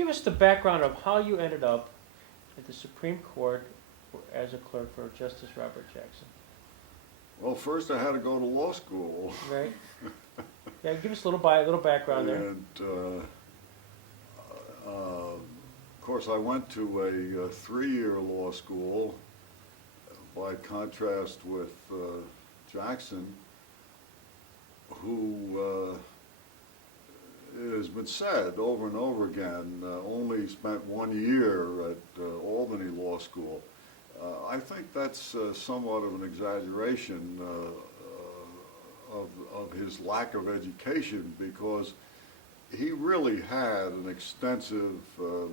give us the background of how you ended up at the Supreme Court as a clerk for Justice Robert Jackson? Well, first I had to go to law school. Right? Yeah, give us a little background there. And of course, I went to a 3-year law school. By contrast with Jackson, who it has been said over and over again, only spent 1 year at Albany Law School. I think that's somewhat of an exaggeration of his lack of education, because he really had an extensive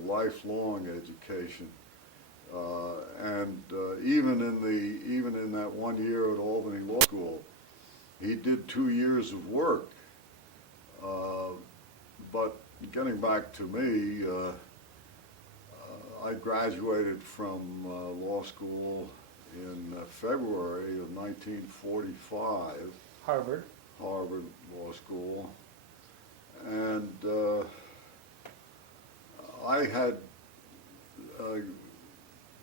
lifelong education. And even in that 1 year at Albany Law School, he did 2 years of work. But getting back to me, I graduated from law school in February of 1945. Harvard Law School. And I had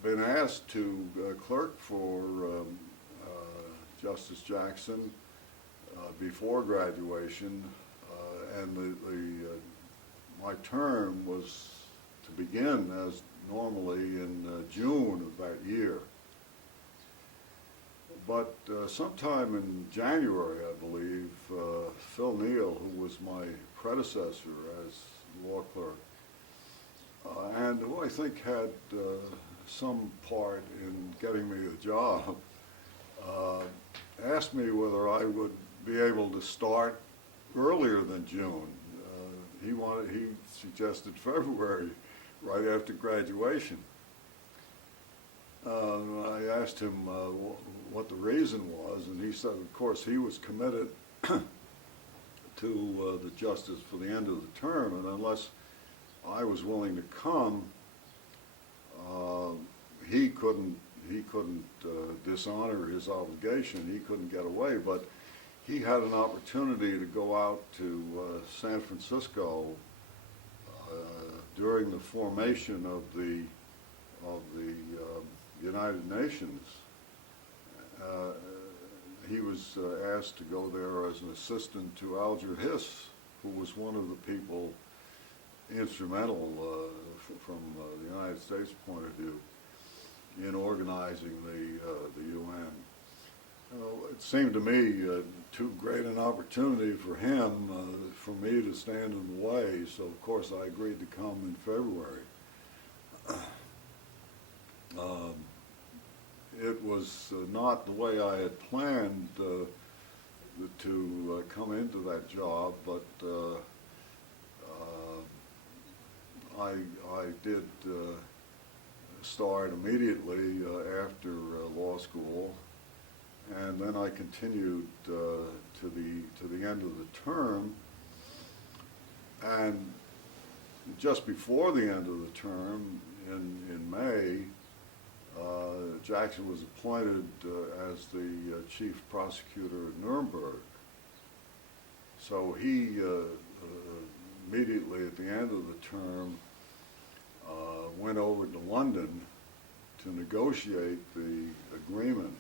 been asked to clerk for Justice Jackson before graduation, and my term was to begin as normally in June of that year. But sometime in January, I believe, Phil Neal, who was my predecessor as law clerk, and who I think had some part in getting me the job, asked me whether I would be able to start earlier than June. He suggested February, right after graduation. I asked him what the reason was, and he said, of course, he was committed to the justice for the end of the term, and unless I was willing to come, he couldn't dishonor his obligation. He couldn't get away, but he had an opportunity to go out to San Francisco during the formation of the United Nations. He was asked to go there as an assistant to Alger Hiss, who was one of the people instrumental from the United States point of view in organizing the UN. It seemed to me too great an opportunity for him, for me to stand in the way, so of course I agreed to come in February. It was not the way I had planned to come into that job, but I did start immediately after law school, and then I continued to the end of the term. And just before the end of the term, in May, Jackson was appointed as the chief prosecutor at Nuremberg. So he immediately at the end of the term went over to London to negotiate the agreement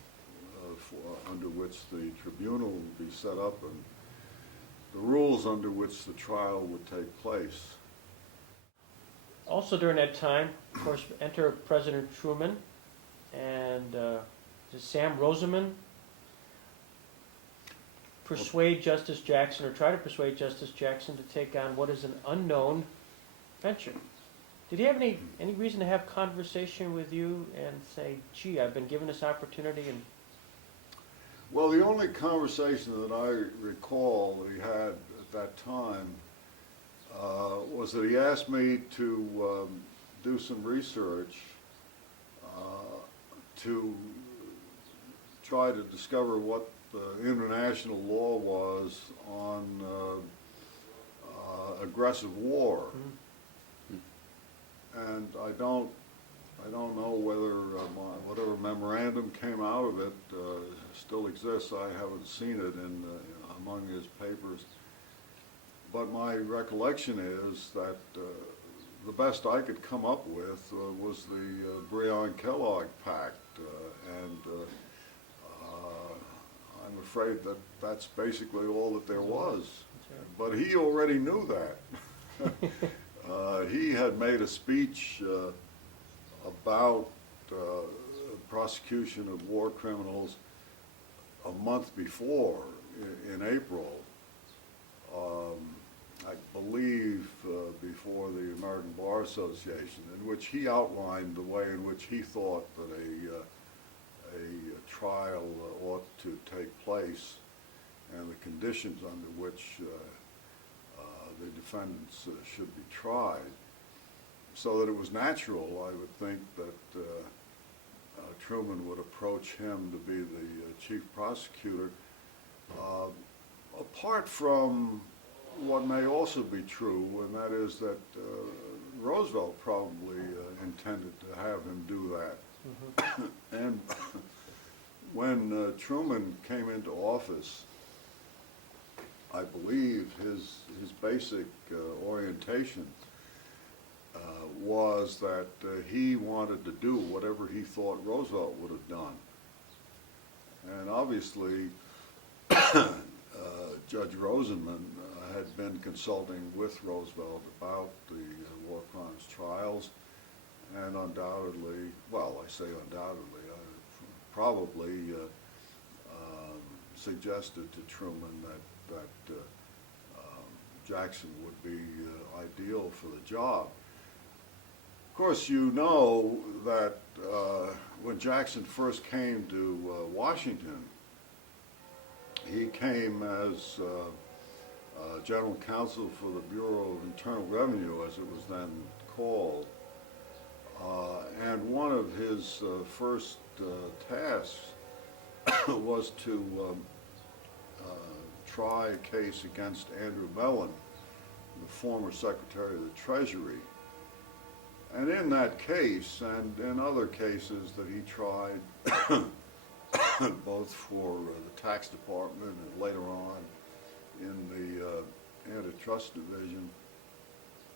under which the tribunal would be set up and the rules under which the trial would take place. Also during that time, of course, enter President Truman and Sam Roseman persuade Justice Jackson, or try to persuade Justice Jackson to take on what is an unknown venture. Did he have any reason to have conversation with you and say, gee, I've been given this opportunity? And well, the only conversation that I recall that he had at that time was that he asked me to do some research to try to discover what the international law was on aggressive war. And I don't know whether whatever memorandum came out of it still exists. I haven't seen it among his papers. But my recollection is that the best I could come up with was the Breon-Kellogg Pact, and I'm afraid that that's basically all that there was. That's right. But he already knew that. He had made a speech about prosecution of war criminals a month before, in April, I believe before the American Bar Association, in which he outlined the way in which he thought that a trial ought to take place and the conditions under which the defendants should be tried, so that it was natural, I would think, that Truman would approach him to be the chief prosecutor. Apart from what may also be true, and that is that Roosevelt probably intended to have him do that. And when Truman came into office, I believe his basic orientation was that he wanted to do whatever he thought Roosevelt would have done. And obviously, Judge Rosenman had been consulting with Roosevelt about the war crimes trials, and undoubtedly, well, I say undoubtedly, probably suggested to Truman that Jackson would be ideal for the job. Of course, you know that when Jackson first came to Washington, he came as General Counsel for the Bureau of Internal Revenue, as it was then called. And one of his first tasks was to try a case against Andrew Mellon, the former Secretary of the Treasury. And in that case, and in other cases that he tried, both for the tax department and later on in the antitrust division,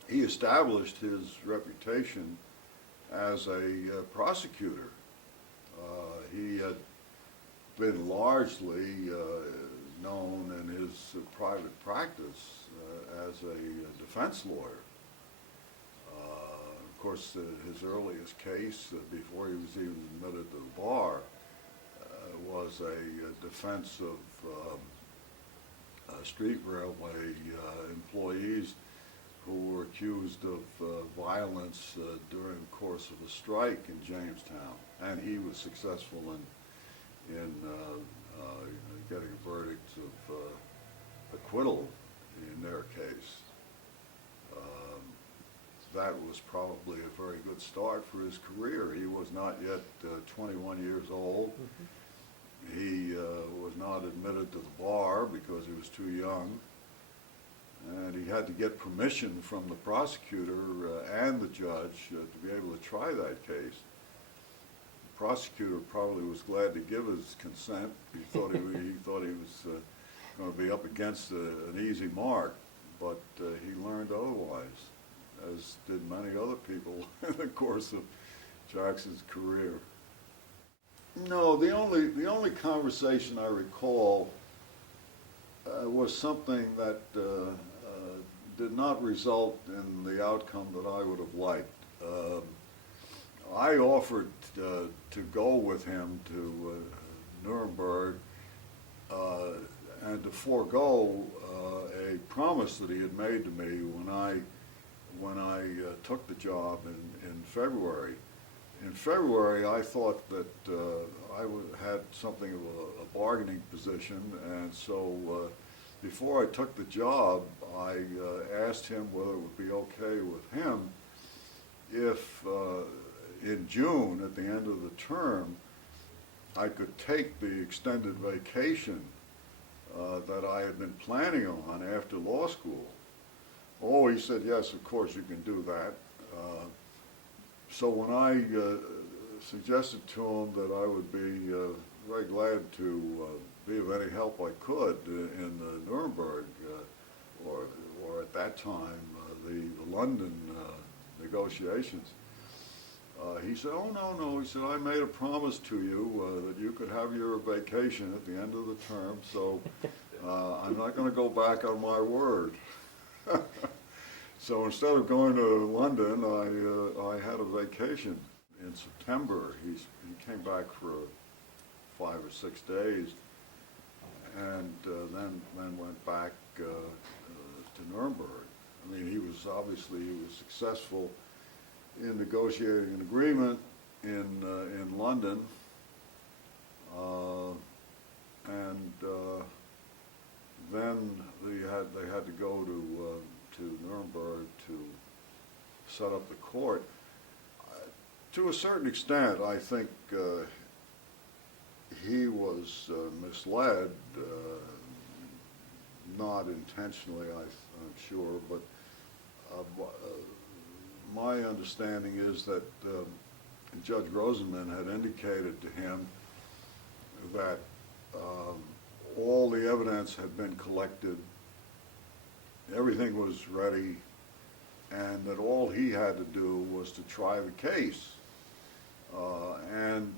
he established his reputation as a prosecutor. He had been largely known in his private practice as a defense lawyer. Of course, his earliest case, before he was even admitted to the bar, was a defense of street railway employees who were accused of violence during the course of a strike in Jamestown, and he was successful in getting a verdict of acquittal in their case. That was probably a very good start for his career. He was not yet 21 years old. He was not admitted to the bar because he was too young, and he had to get permission from the prosecutor and the judge to be able to try that case. The prosecutor probably was glad to give his consent. He thought he was going to be up against an easy mark, but he learned otherwise, as did many other people in the course of Jackson's career. No, the only conversation I recall was something that did not result in the outcome that I would have liked. I offered to go with him to Nuremberg and to forego a promise that he had made to me when I took the job in February. In February, I thought that I had something of a bargaining position, and so before I took the job, I asked him whether it would be okay with him if in June, at the end of the term, I could take the extended vacation that I had been planning on after law school. Oh, he said, yes, of course you can do that. So when I suggested to him that I would be very glad to be of any help I could in Nuremberg, or at that time the London negotiations. He said, "Oh, no." He said, "I made a promise to you that you could have your vacation at the end of the term, so I'm not going to go back on my word." So instead of going to London, I had a vacation. In September, he came back for 5 or 6 days, and then went back to Nuremberg. I mean, he was successful in negotiating an agreement in London, and then they had to go to Nuremberg to set up the court. To a certain extent, I think he was misled, not intentionally, I'm sure, but my understanding is that Judge Rosenman had indicated to him that all the evidence had been collected, everything was ready, and that all he had to do was to try the case. And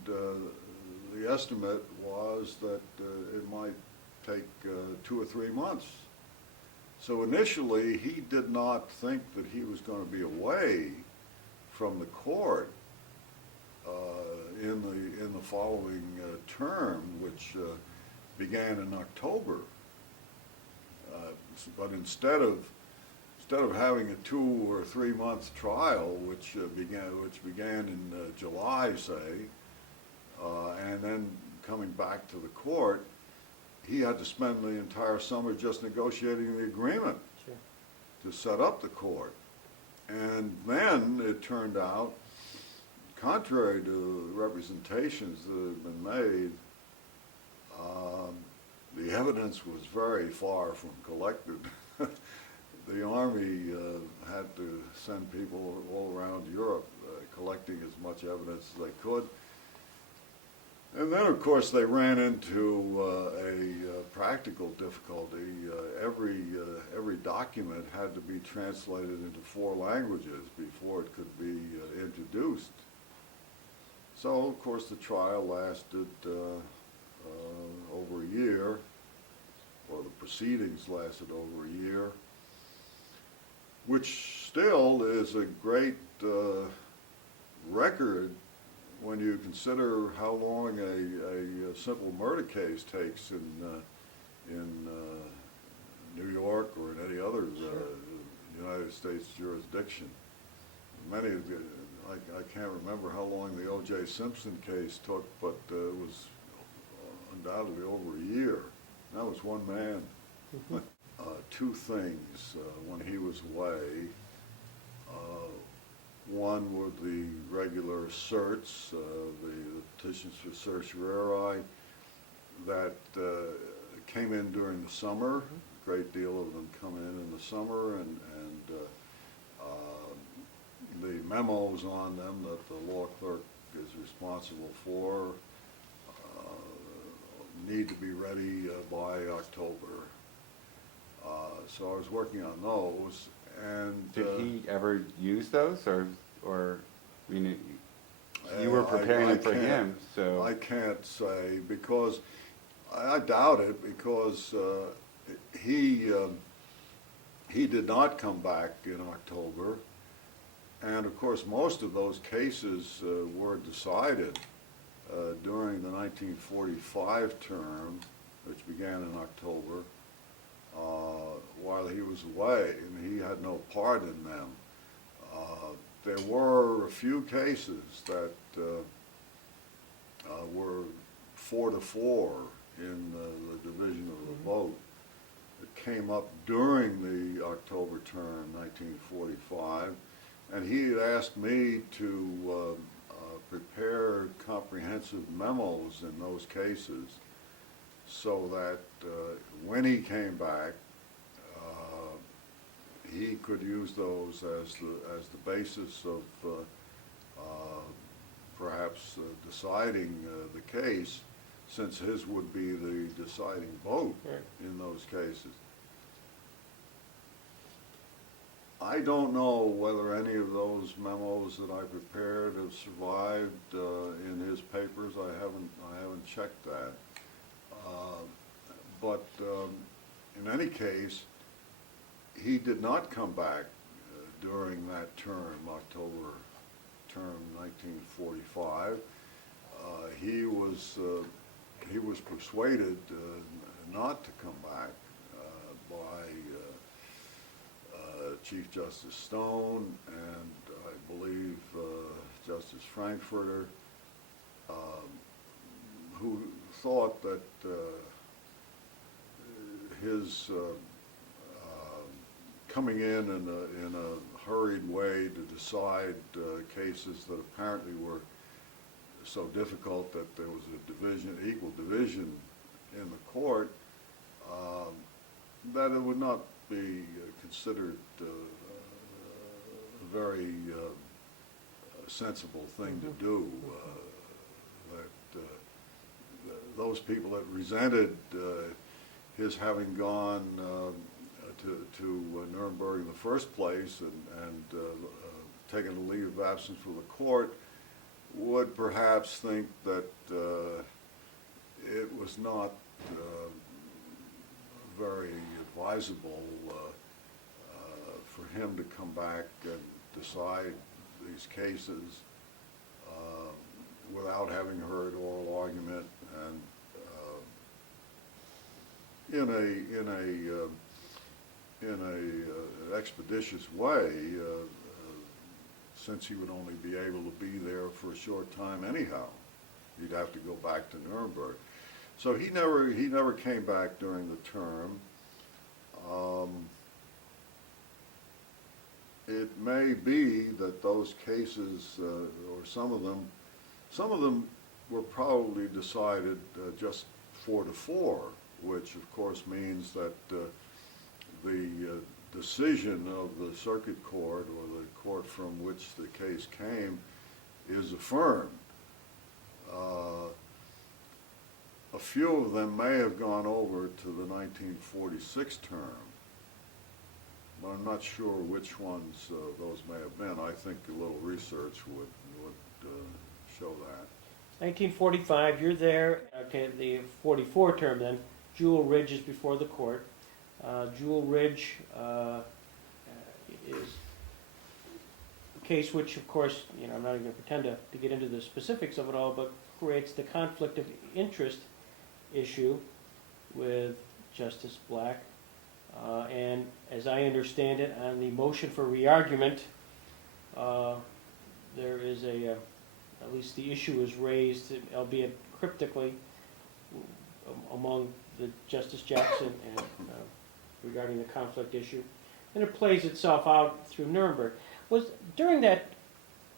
the estimate was that it might take 2 or 3 months. So initially, he did not think that he was going to be away from the court in the following term, which began in October. But instead of having a 2 or 3 month trial, which began in July, say, and then coming back to the court, he had to spend the entire summer just negotiating the agreement to set up the court. And then it turned out, contrary to the representations that had been made, the evidence was very far from collected. The Army had to send people all around Europe collecting as much evidence as they could. And then, of course, they ran into a practical difficulty. Every document had to be translated into 4 languages before it could be introduced. So, of course, the trial lasted over a year, or the proceedings lasted over a year, which still is a great record when you consider how long a simple murder case takes in New York or in any other United States jurisdiction. Many of the, I can't remember how long the O.J. Simpson case took, but it was undoubtedly over a year. That was one man. 2 things when he was away. One were the regular certs, the petitions for certiorari that came in during the summer. A great deal of them come in the summer, and the memos on them that the law clerk is responsible for need to be ready by October. So I was working on those. And did he ever use those, or I mean, you were preparing for him, so I can't say, because I doubt it, because he did not come back in October, and of course most of those cases were decided during the 1945 term, which began in October. While he was away, and he had no part in them. There were a few cases that were 4-4 in the division of the vote. It came up during the October term, 1945, and he had asked me to prepare comprehensive memos in those cases, so that when he came back, he could use those as the basis of perhaps deciding the case, since his would be the deciding vote in those cases. I don't know whether any of those memos that I prepared have survived in his papers. I haven't checked that. But in any case, he did not come back during that term, October term 1945. He was persuaded not to come back by Chief Justice Stone and I believe Justice Frankfurter, who thought that his coming in a hurried way to decide cases that apparently were so difficult that there was a equal division in the court, that it would not be considered a very sensible thing to do. That those people that resented his having gone to Nuremberg in the first place and taken a leave of absence from the court would perhaps think that it was not very advisable for him to come back and decide these cases without having heard oral argument and in a expeditious way, since he would only be able to be there for a short time anyhow. He'd have to go back to Nuremberg. So he never came back during the term. It may be that those cases, or some of them were probably decided just 4-4, which of course means that the decision of the circuit court or the court from which the case came is affirmed. A few of them may have gone over to the 1946 term, but I'm not sure which ones those may have been. I think a little research would show that. 1945, you're there. Okay, the 44 term then. Jewel Ridge is before the court. Jewel Ridge is a case which, of course, I'm not even going to pretend to get into the specifics of it all, but creates the conflict of interest issue with Justice Black. And as I understand it, on the motion for re-argument, there is at least the issue is raised, albeit cryptically, among the Justice Jackson and regarding the conflict issue, and it plays itself out through Nuremberg. Was during that,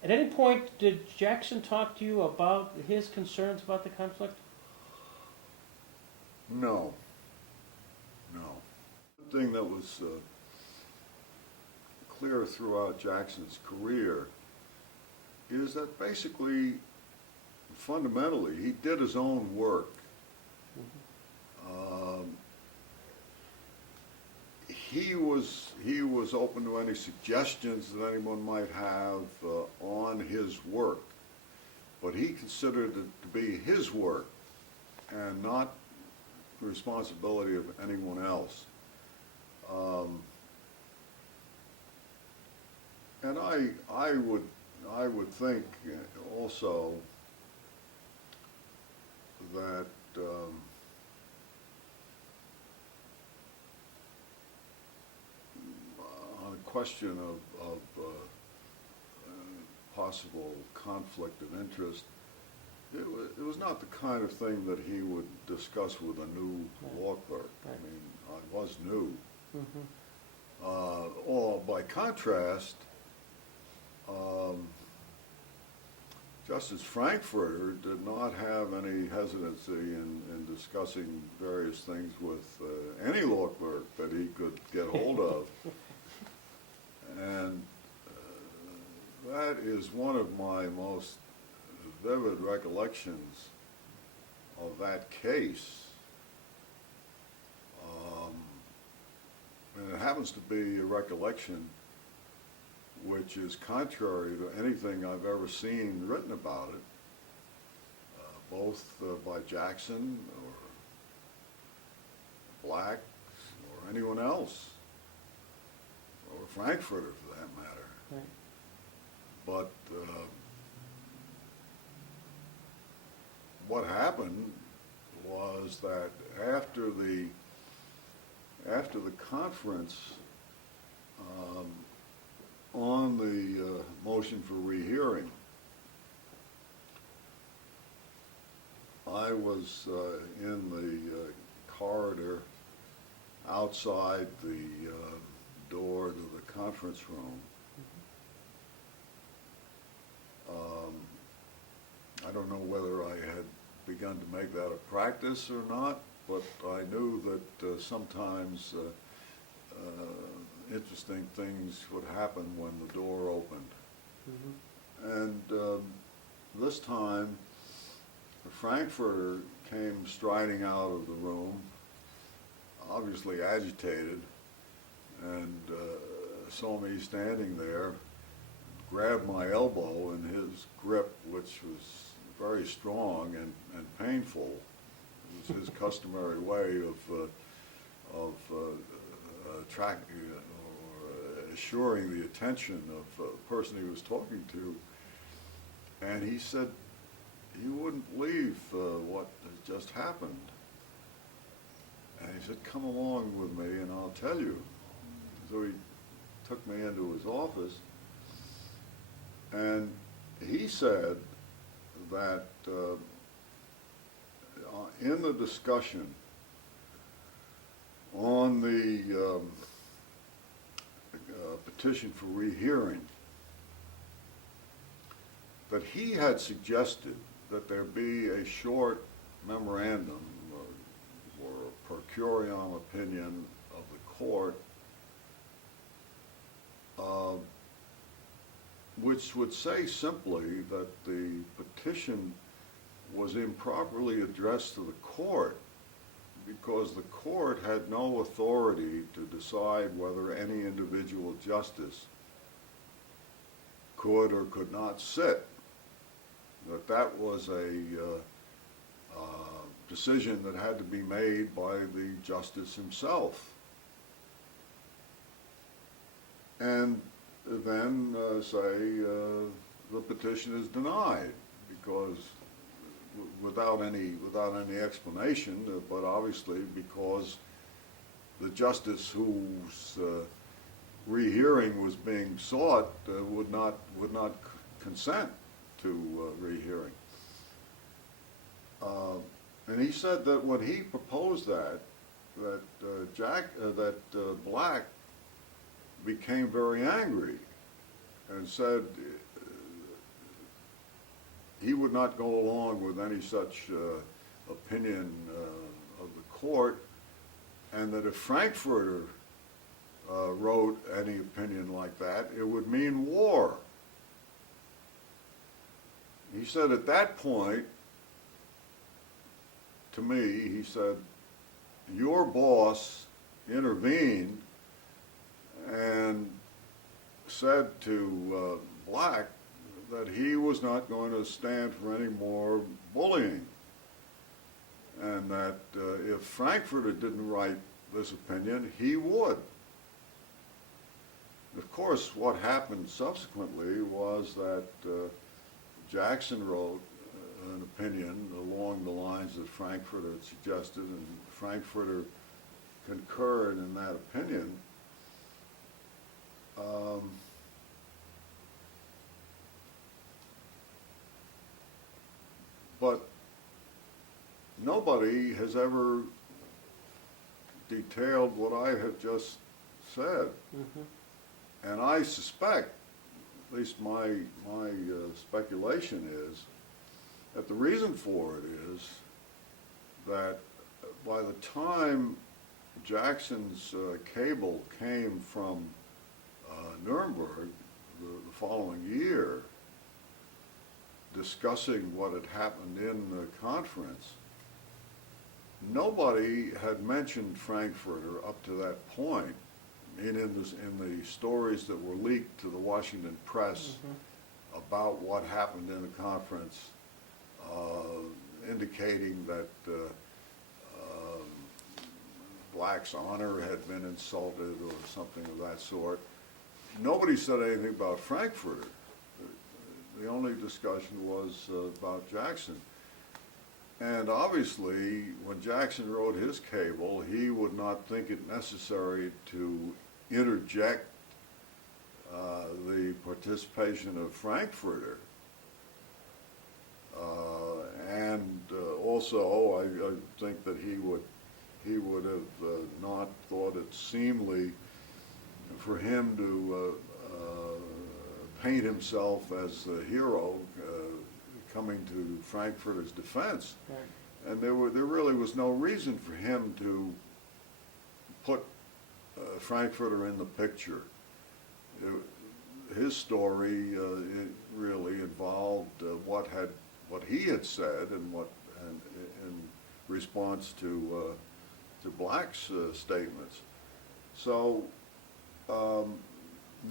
at any point, did Jackson talk to you about his concerns about the conflict? No. The thing that was clear throughout Jackson's career is that basically, fundamentally, he did his own work. He was open to any suggestions that anyone might have on his work, but he considered it to be his work and not the responsibility of anyone else. And I would think also that on a question of possible conflict of interest, it was not the kind of thing that he would discuss with a new law clerk. I mean, I was new. Or by contrast, Justice Frankfurter did not have any hesitancy in discussing various things with any law clerk that he could get hold of. And that is one of my most vivid recollections of that case. And it happens to be a recollection which is contrary to anything I've ever seen written about it, both by Jackson or Black or anyone else, or Frankfurter for that matter. Right. But what happened was that after the conference on the motion for rehearing, I was in the corridor outside the door to the conference room. I don't know whether I had begun to make that a practice or not, but I knew that sometimes interesting things would happen when the door opened. And this time, the Frankfurter came striding out of the room, obviously agitated, and saw me standing there, grabbed my elbow in his grip, which was very strong and painful. It was his customary way of assuring the attention of the person he was talking to. And he said, "You wouldn't believe what has just happened." And he said, "Come along with me and I'll tell you." So he took me into his office, and he said that in the discussion on the petition for rehearing, that he had suggested that there be a short memorandum or per curiam opinion of the court, which would say simply that the petition was improperly addressed to the court because the court had no authority to decide whether any individual justice could or could not sit. That was a decision that had to be made by the justice himself. And then say the petition is denied because without any explanation, but obviously because the justice whose rehearing was being sought would not consent to rehearing. And he said that when he proposed that Black became very angry and said he would not go along with any such opinion of the court, and that if Frankfurter wrote any opinion like that, it would mean war. He said at that point, to me, he said, your boss intervened and said to Black that he was not going to stand for any more bullying, and that if Frankfurter didn't write this opinion, he would. Of course, what happened subsequently was that Jackson wrote an opinion along the lines that Frankfurter had suggested, and Frankfurter concurred in that opinion. But nobody has ever detailed what I have just said. And I suspect, at least my speculation is, that the reason for it is that by the time Jackson's cable came from Nuremberg the following year, discussing what had happened in the conference, nobody had mentioned Frankfurter up to that point in the stories that were leaked to the Washington press about what happened in the conference, indicating that blacks' honor had been insulted or something of that sort. Nobody said anything about Frankfurter. The only discussion was about Jackson. And obviously, when Jackson wrote his cable, he would not think it necessary to interject the participation of Frankfurter. And also, I think that he would have not thought it seemly for him to paint himself as a hero coming to Frankfurter's defense. Right. And there really was no reason for him to put Frankfurter in the picture. His story it really involved what he had said and in response to blacks' statements. So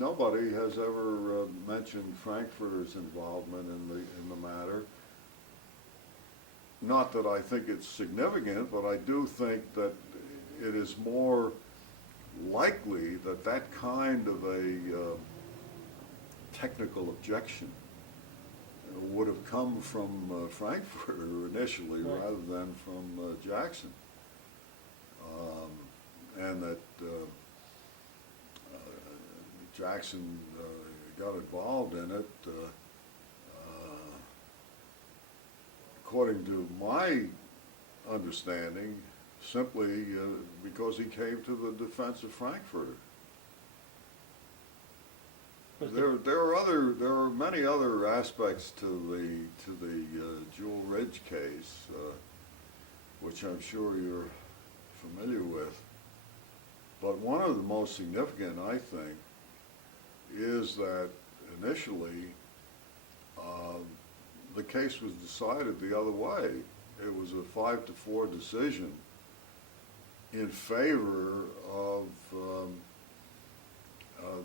nobody has ever mentioned Frankfurter's involvement in the matter. Not that I think it's significant, but I do think that it is more likely that that kind of a technical objection would have come from Frankfurter initially, right, rather than from Jackson, and that Jackson got involved in it, according to my understanding, simply because he came to the defense of Frankfurter. There are many other aspects to the Jewel Ridge case, which I'm sure you're familiar with. But one of the most significant, I think, is that initially the case was decided the other way. It was a 5-4 decision in favor of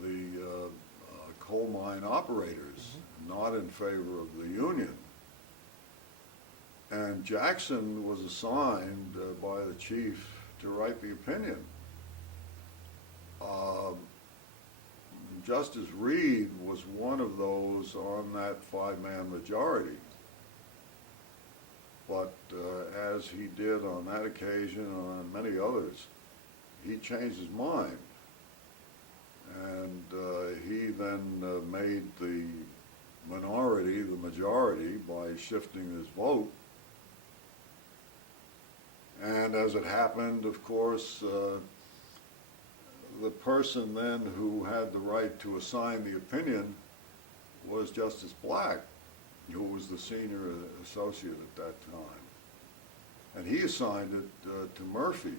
the coal mine operators, not in favor of the union. And Jackson was assigned by the chief to write the opinion. Justice Reed was one of those on that 5-man majority. But as he did on that occasion and on many others, he changed his mind. And he then made the minority the majority by shifting his vote. And as it happened, of course, the person then who had the right to assign the opinion was Justice Black, who was the senior associate at that time. And he assigned it to Murphy.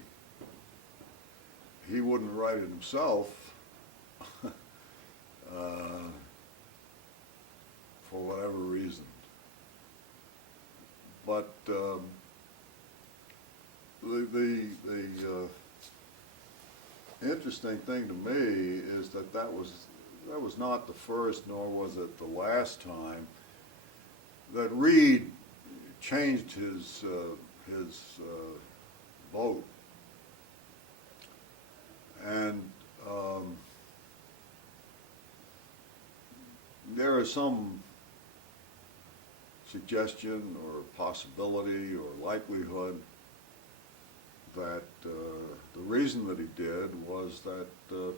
He wouldn't write it himself for whatever reason. But the interesting thing to me is that was not the first, nor was it the last time that Reed changed his vote. And there is some suggestion or possibility or likelihood that the reason that he did was that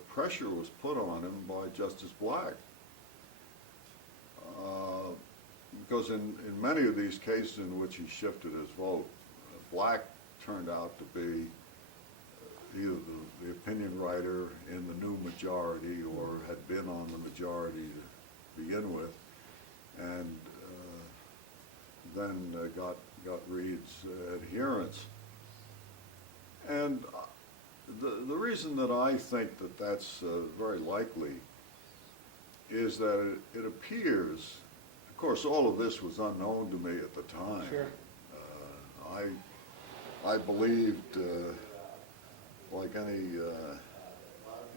pressure was put on him by Justice Black. Because in many of these cases in which he shifted his vote, Black turned out to be either the opinion writer in the new majority or had been on the majority to begin with, and then got Reed's adherence. And the reason that I think that that's very likely is that it appears, of course, all of this was unknown to me at the time. Sure. I believed, like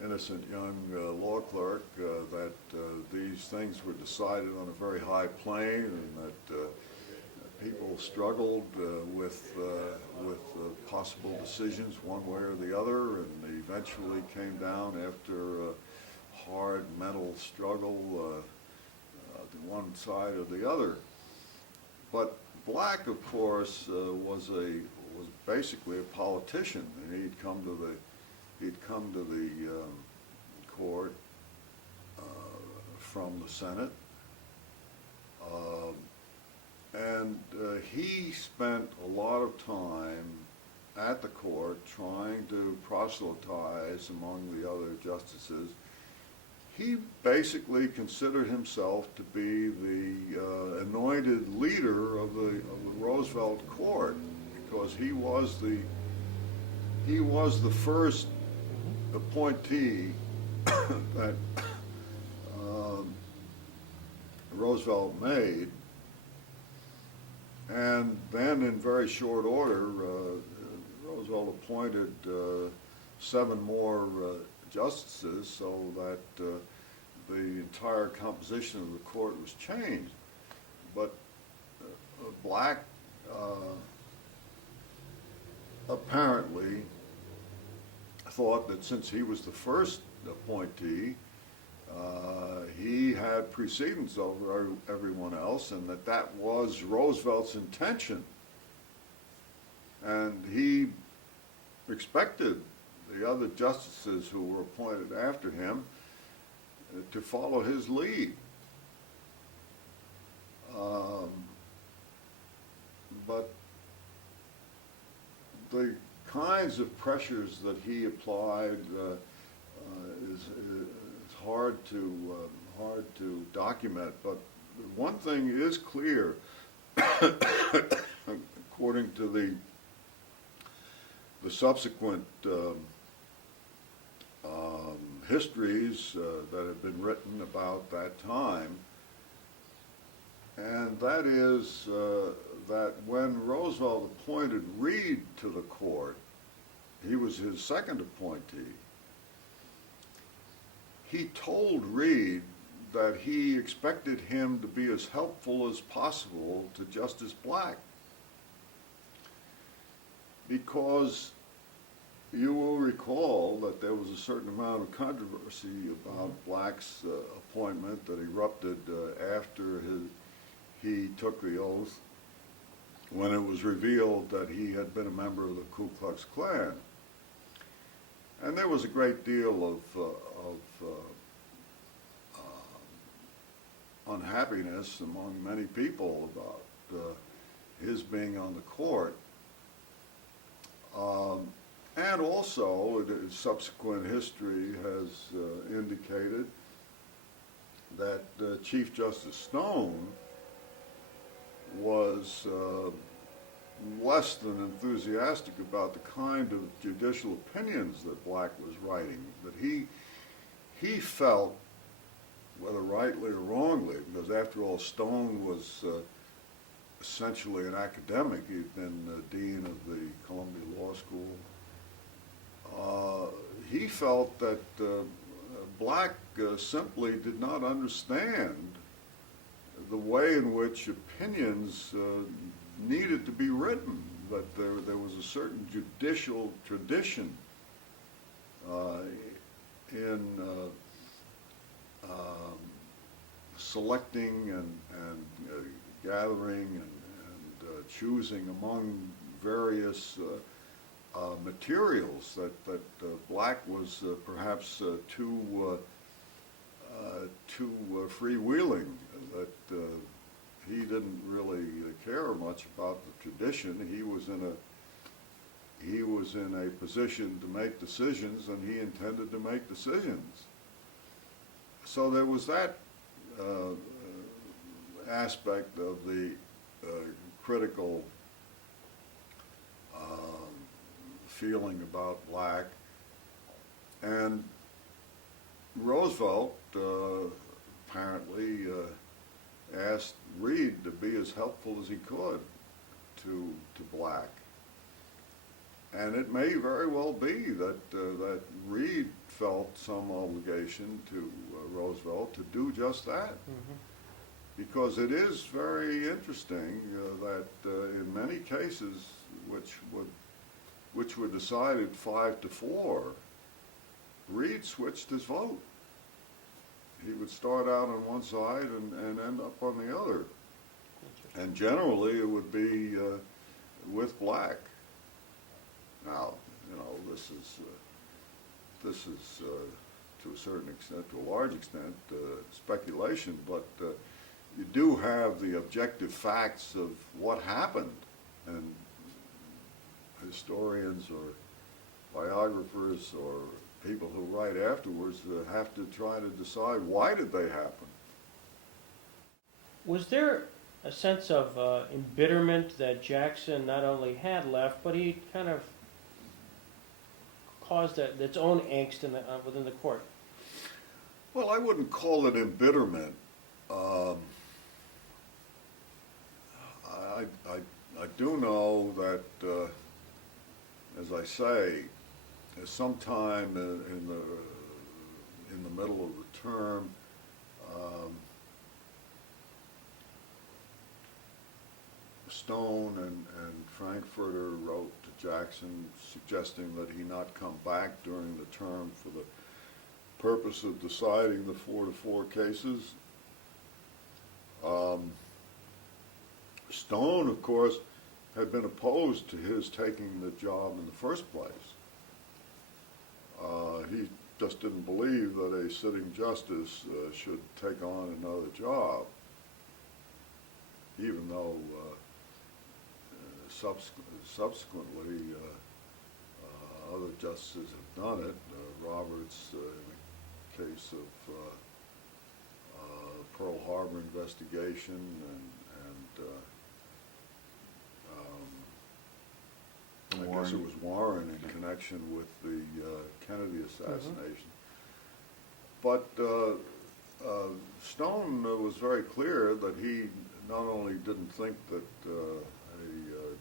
innocent young law clerk that these things were decided on a very high plane, and that people struggled with possible decisions one way or the other, and they eventually came down after a hard mental struggle to one side or the other. But Black, of course, was basically a politician, and he'd come to the court from the Senate. And he spent a lot of time at the court trying to proselytize among the other justices. He basically considered himself to be the anointed leader of the Roosevelt court, because he was the first appointee that Roosevelt made. And then in very short order, Roosevelt appointed 7 more justices, so that the entire composition of the court was changed. But Black apparently thought that since he was the first appointee, he had precedence over everyone else, and that was Roosevelt's intention. And he expected the other justices who were appointed after him to follow his lead. But the kinds of pressures that he applied is hard to document. But one thing is clear, according to the subsequent histories that have been written about that time, and that is that when Roosevelt appointed Reed to the court, he was his second appointee. He told Reed that he expected him to be as helpful as possible to Justice Black, because you will recall that there was a certain amount of controversy about Black's appointment that erupted after he took the oath, when it was revealed that he had been a member of the Ku Klux Klan. And there was a great deal of unhappiness among many people about his being on the court. And also, subsequent history has indicated that Chief Justice Stone was less than enthusiastic about the kind of judicial opinions that Black was writing. That he felt, whether rightly or wrongly, because after all, Stone was essentially an academic. He'd been dean of the Columbia Law School. He felt that Black simply did not understand the way in which opinions needed to be written, that there was a certain judicial tradition in selecting and gathering and choosing among various materials, that Black was perhaps too freewheeling, that he didn't really care much about the tradition. He was in a position to make decisions, and he intended to make decisions. So there was that aspect of the critical feeling about Black. And Roosevelt apparently asked Reed to be as helpful as he could to Black. And it may very well be that Reed felt some obligation to Roosevelt to do just that. Mhm. Because it is very interesting that in many cases, which were decided 5-4, Reed switched his vote. He would start out on one side and end up on the other. And generally, it would be with black. Now, you know, this is to a certain extent, to a large extent, speculation, but you do have the objective facts of what happened, and historians or biographers or people who write afterwards have to try to decide why did they happen. Was there a sense of embitterment that Jackson not only had left, but he kind of caused its own angst within the court? Well, I wouldn't call it embitterment. I do know that, as I say, sometime in the middle of the term, Stone and Frankfurter wrote to Jackson suggesting that he not come back during the term for the purpose of deciding the 4-4 cases. Stone, of course, had been opposed to his taking the job in the first place. He just didn't believe that a sitting justice should take on another job, even though subsequently other justices have done it. Roberts, in the case of Pearl Harbor investigation, and I guess it was Warren in connection with the Kennedy assassination. But Stone was very clear that he not only didn't think that a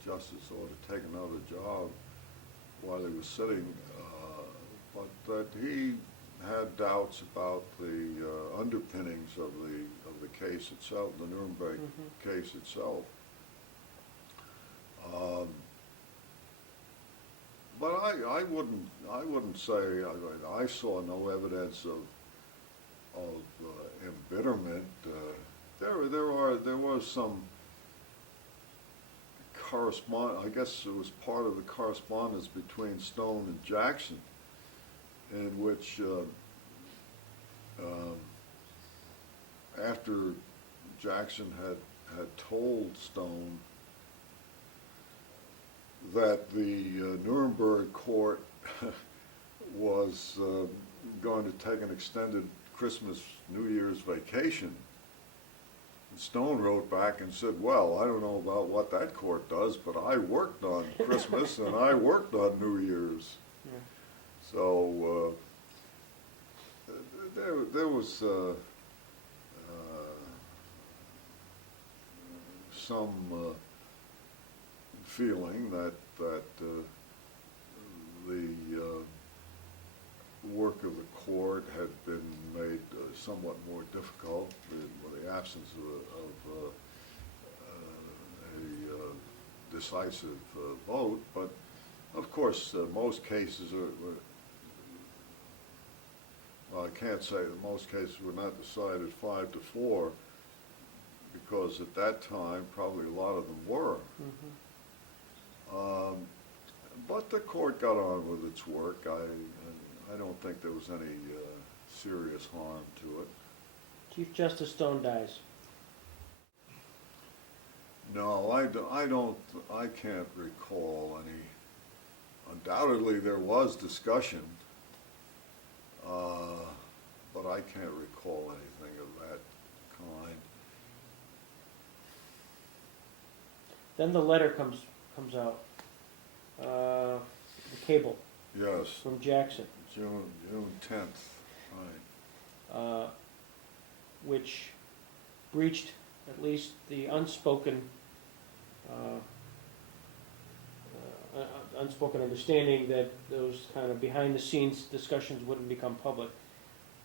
justice ought to take another job while he was sitting, but that he had doubts about the underpinnings of the case itself, the Nuremberg case itself. But I wouldn't say I saw no evidence of embitterment. There was some I guess it was part of the correspondence between Stone and Jackson, in which after Jackson had told Stone that the Nuremberg court was going to take an extended Christmas, New Year's vacation, Stone wrote back and said, well, I don't know about what that court does, but I worked on Christmas and I worked on New Year's. Yeah. So there was some feeling that the work of the court had been made somewhat more difficult with the absence of a decisive vote. But of course, most cases well, I can't say that most cases were not decided 5-4, because at that time probably a lot of them were. But the court got on with its work. I don't think there was any serious harm to it. Chief Justice Stone dies. No, I can't recall any. Undoubtedly there was discussion, but I can't recall anything of that kind. Then the letter comes out, the cable Yes, from Jackson, June 10th, right. which breached at least the unspoken unspoken understanding that those kind of behind-the-scenes discussions wouldn't become public.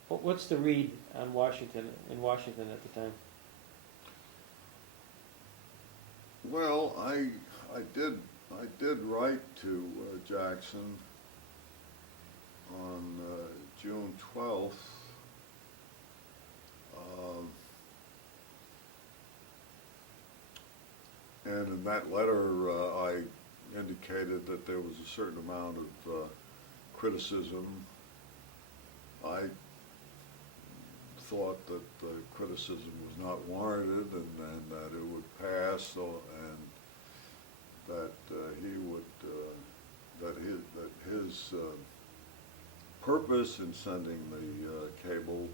What's the read on Washington, in Washington at the time? Well, I did write to Jackson on June 12th. And in that letter, I indicated that there was a certain amount of criticism. I thought that the criticism was not warranted, and that it would pass, and that he would that his purpose in sending the cable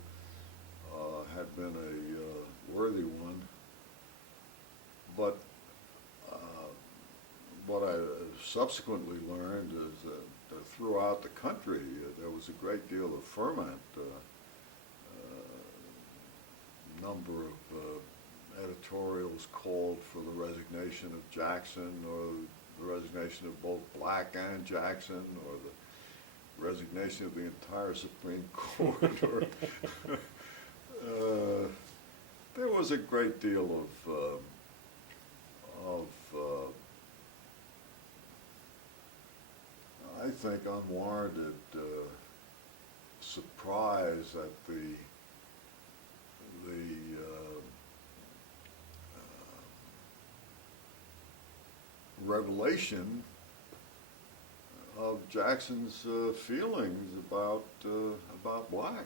had been a worthy one. But what I subsequently learned is that throughout the country there was a great deal of ferment. Number of editorials called for the resignation of Jackson, or the resignation of both Black and Jackson, or the resignation of the entire Supreme Court. There was a great deal of I think unwarranted surprise at the revelation of Jackson's feelings about Black.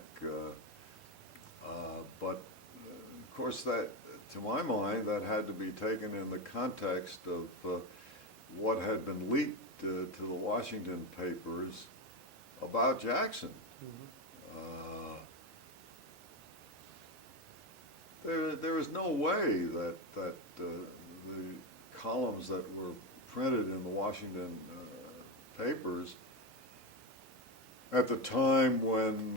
But of course, that, to my mind, that had to be taken in the context of what had been leaked to the Washington papers about Jackson. There is no way that the columns that were printed in the Washington papers at the time when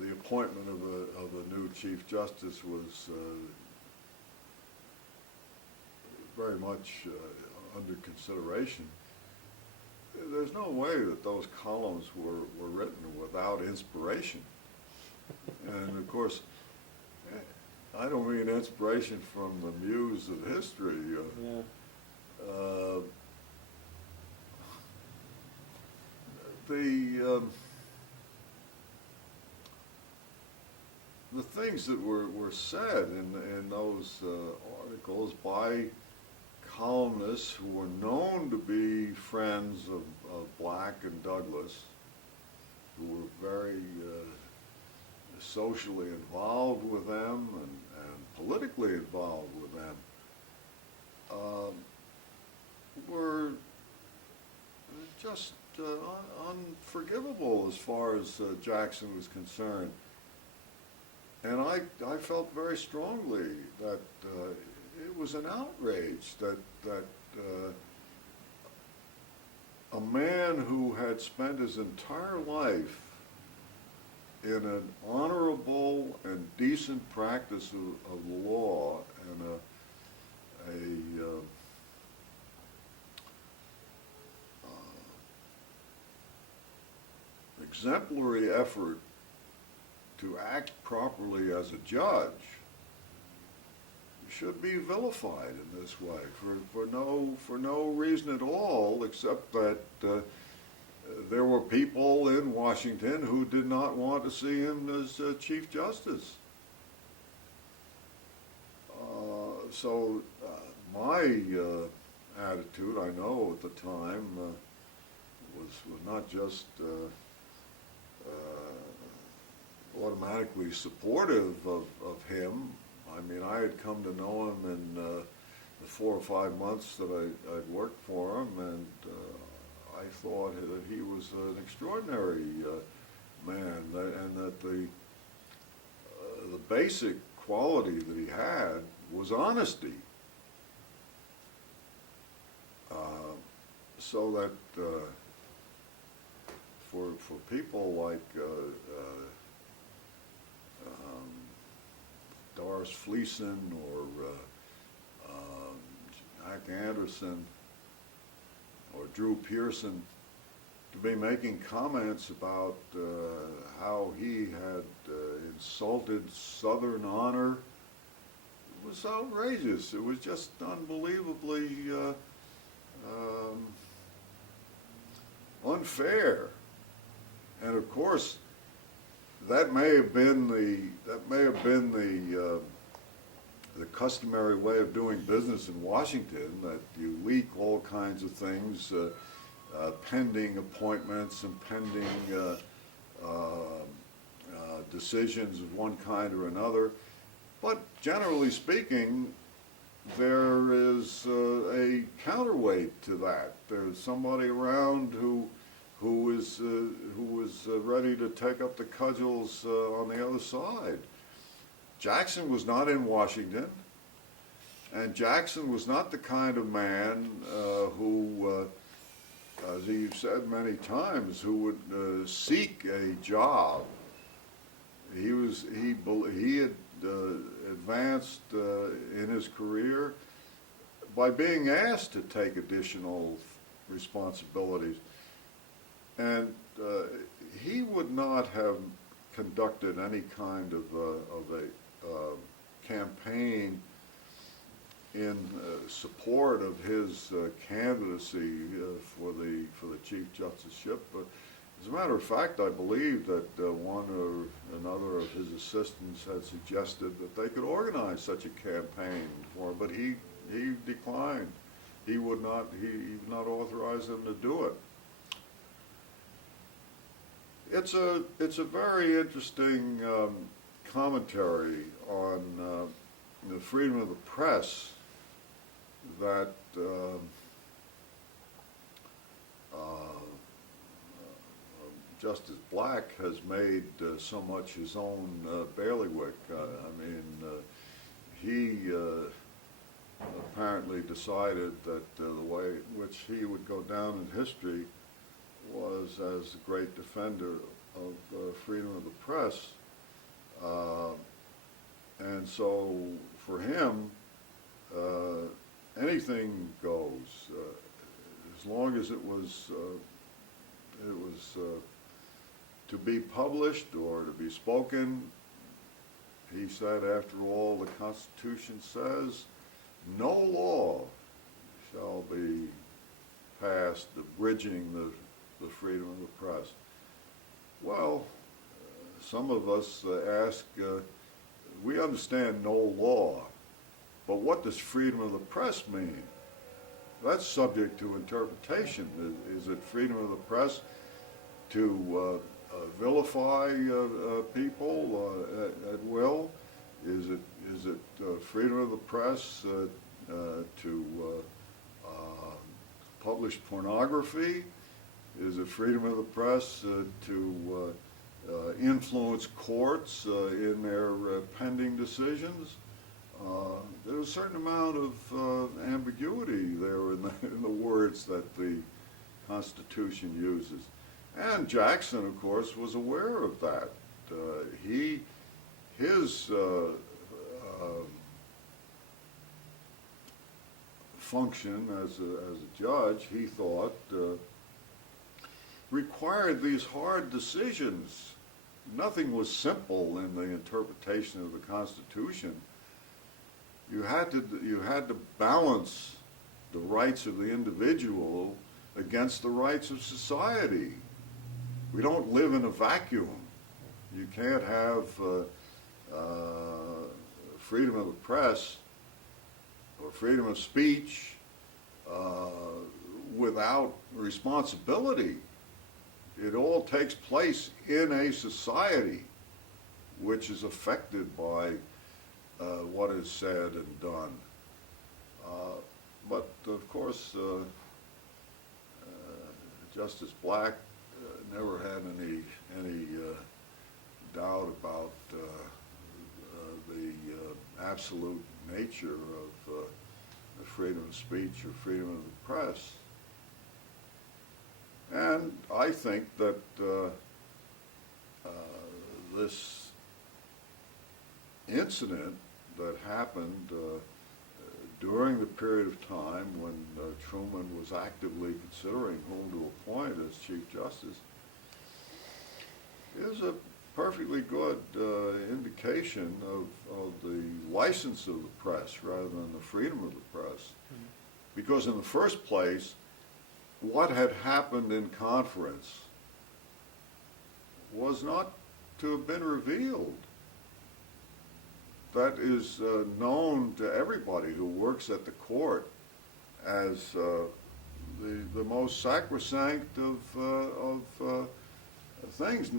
the appointment of a new Chief Justice was very much under consideration. There's no way that those columns were written without inspiration. And of course, I don't mean inspiration from the muse of history. The things that were said in those articles by columnists who were known to be friends of Black and Douglas, who were very socially involved with them and politically involved with them, were just unforgivable as far as Jackson was concerned. And I felt very strongly that it was an outrage that a man who had spent his entire life in an honorable and decent practice of the law and a exemplary effort to act properly as a judge should be vilified in this way for no reason at all, except that there were people in Washington who did not want to see him as Chief Justice. So my attitude, I know at the time, was not just automatically supportive of him. I mean, I had come to know him in the 4 or 5 months that I'd worked for him, and I thought that he was an extraordinary man, and that the basic quality that he had was honesty. So that for people like Doris Fleeson or Jack Anderson, or Drew Pearson to be making comments about how he had insulted Southern honor. It was outrageous. It was just unbelievably unfair. And of course, that may have been the customary way of doing business in Washington, that you leak all kinds of things, pending appointments and pending decisions of one kind or another. But generally speaking, there is a counterweight to that. There's somebody around who is ready to take up the cudgels on the other side. Jackson was not in Washington, and Jackson was not the kind of man who, as you've said many times, who would seek a job. He had advanced in his career by being asked to take additional responsibilities, and he would not have conducted any kind of a campaign in support of his candidacy for the Chief Justiceship. But as a matter of fact, I believe that one or another of his assistants had suggested that they could organize such a campaign for him, but he declined. He would not authorize them to do it. It's a very interesting commentary on the freedom of the press that Justice Black has made so much his own bailiwick. I mean, he apparently decided that the way in which he would go down in history was as a great defender of freedom of the press. And so for him, anything goes, as long as it was to be published or to be spoken. He said, after all, the Constitution says, no law shall be passed abridging the freedom of the press. Well, some of us ask, we understand no law, but what does freedom of the press mean? That's subject to interpretation. Is it freedom of the press to vilify people at will? Is it freedom of the press to publish pornography? Is it freedom of the press to influence courts in their pending decisions? There's a certain amount of ambiguity there in the words that the Constitution uses. And Jackson, of course, was aware of that. His function as a judge, he thought, required these hard decisions. Nothing was simple in the interpretation of the Constitution. You had to balance the rights of the individual against the rights of society. We don't live in a vacuum. You can't have freedom of the press or freedom of speech without responsibility. It all takes place in a society which is affected by what is said and done. But of course, Justice Black never had any doubt about the absolute nature of freedom of speech or freedom of the press. And I think that this incident that happened during the period of time when Truman was actively considering whom to appoint as Chief Justice, is a perfectly good indication of the license of the press rather than the freedom of the press. Mm-hmm. Because in the first place, what had happened in conference was not to have been revealed. That is known to everybody who works at the court as the most sacrosanct of things.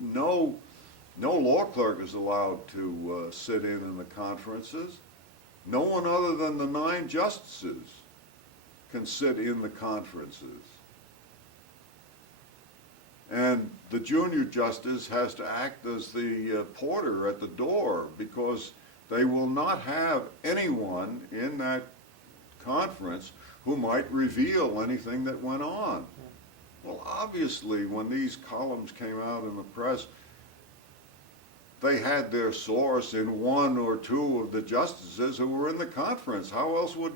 No law clerk is allowed to sit in the conferences. No one other than the 9 justices can sit in the conferences. And the junior justice has to act as the porter at the door, because they will not have anyone in that conference who might reveal anything that went on. Well, obviously, when these columns came out in the press, they had their source in 1 or 2 of the justices who were in the conference. How else would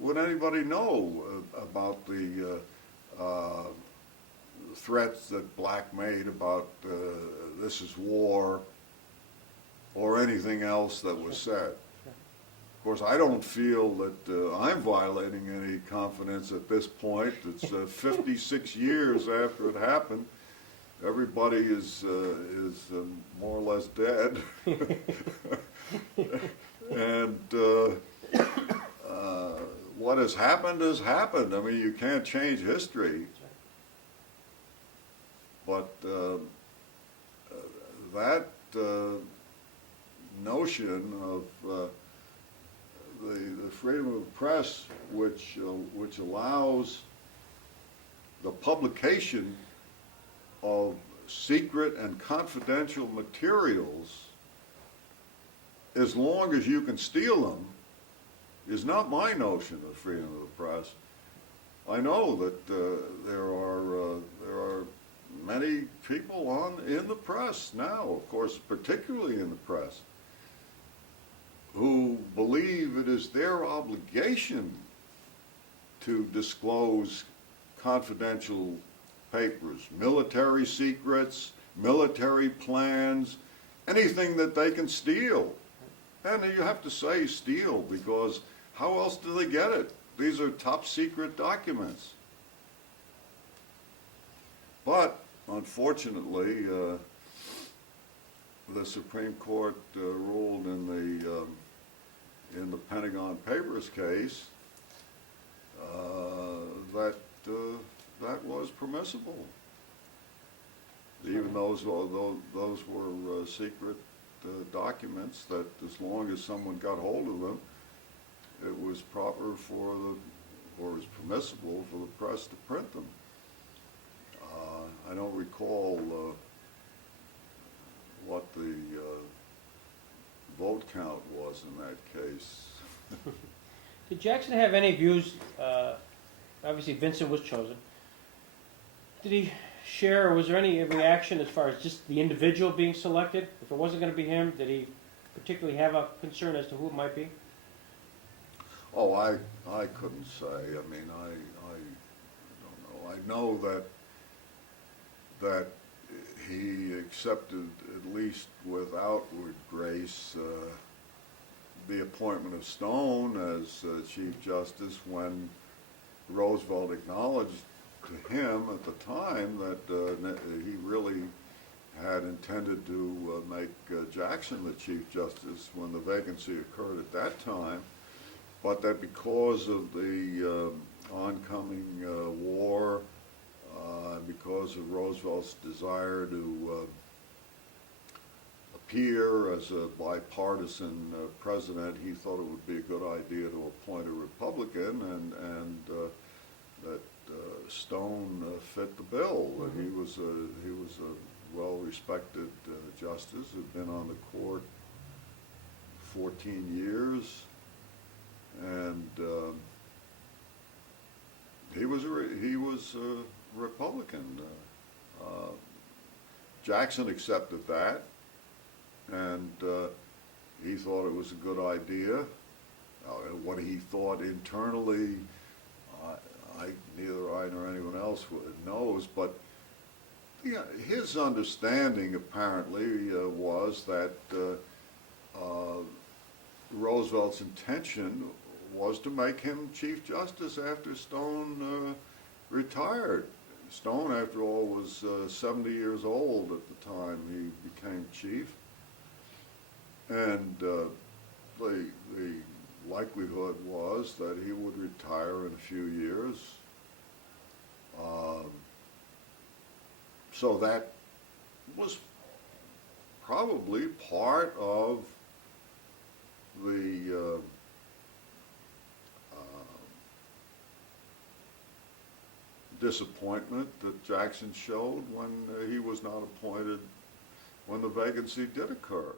anybody know about the threats that Black made about this is war, or anything else that was said? Of course, I don't feel that I'm violating any confidence at this point. It's 56 years after it happened. Everybody is more or less dead. And what has happened has happened. I mean, you can't change history. But that notion of the freedom of the press, which allows the publication of secret and confidential materials, as long as you can steal them, is not my notion of freedom of the press. I know that there are many people in the press now, of course, particularly in the press, who believe it is their obligation to disclose confidential papers, military secrets, military plans, anything that they can steal. And you have to say steal, because how else do they get it? These are top secret documents. But unfortunately, the Supreme Court ruled in the Pentagon Papers case that was permissible, even those were secret documents. That as long as someone got hold of them, it was proper or was permissible for the press to print them. I don't recall what the vote count was in that case. Did Jackson have any views? Obviously, Vincent was chosen. Did he share, or was there any reaction as far as just the individual being selected? If it wasn't going to be him, did he particularly have a concern as to who it might be? Oh, I couldn't say. I mean, I don't know. I know that he accepted, at least with outward grace, the appointment of Stone as Chief Justice, when Roosevelt acknowledged to him at the time that he really had intended to make Jackson the Chief Justice when the vacancy occurred at that time, but that because of the oncoming war, because of Roosevelt's desire to appear as a bipartisan president, he thought it would be a good idea to appoint a Republican, and that Stone fit the bill. Mm-hmm. He was a well-respected justice, had been on the court 14 years, and he was a Republican. Jackson accepted that, and he thought it was a good idea. What he thought internally, neither I nor anyone else knows, but his understanding apparently was that Roosevelt's intention was to make him Chief Justice after Stone retired. Stone, after all, was 70 years old at the time he became chief, and the likelihood was that he would retire in a few years. So that was probably part of the disappointment that Jackson showed when he was not appointed when the vacancy did occur.